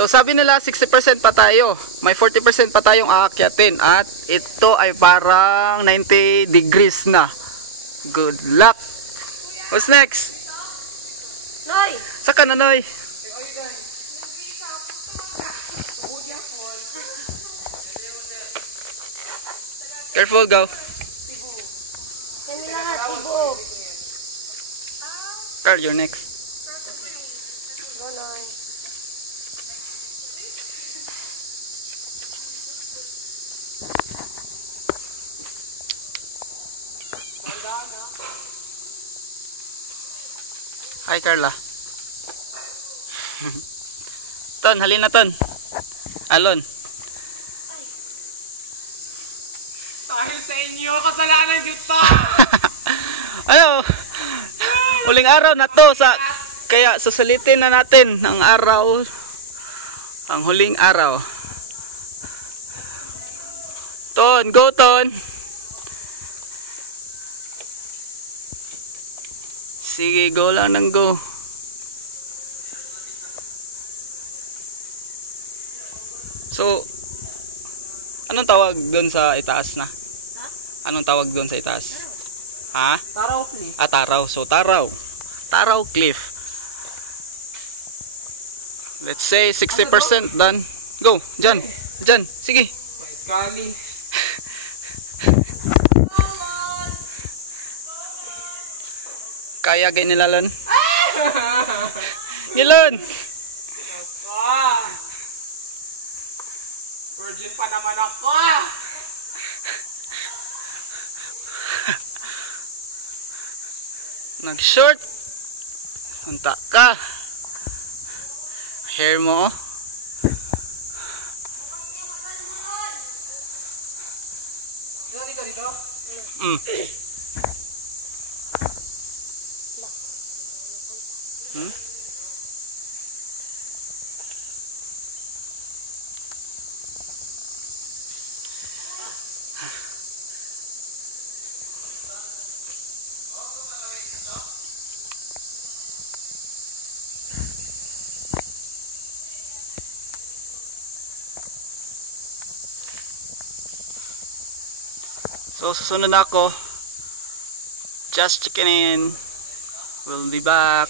So sabi nila 60% pa tayo. May 40% pa tayong aakyatin. At ito ay parang 90 degrees na. Good luck. What's next? Noy! Saka na, Noy. Careful, go. Kami lahat, Tibo. Carl, you're next. Go, Noy. Hi, Carla. Ton, halina, Ton. Alon. Dahil sa inyo, kasalanan dito. Ano? Uling araw na to kaya susalitin na natin ang araw, ang huling araw. Ton, go Ton. Sige, go lang ng go. So, anong tawag doon sa itaas na? Anong tawag doon sa itaas? Ha? Taraw, please. Taraw. So, Taraw. Taraw Cliff. Let's say 60% done. Go. Diyan. Diyan. Sige. Kali. Kaya gay nilalon. Nilon. Virgin pa naman ako. Nag-short. Unta ka. Hair mo. Dito. So, susunod na ako. Just checking in. We'll be back.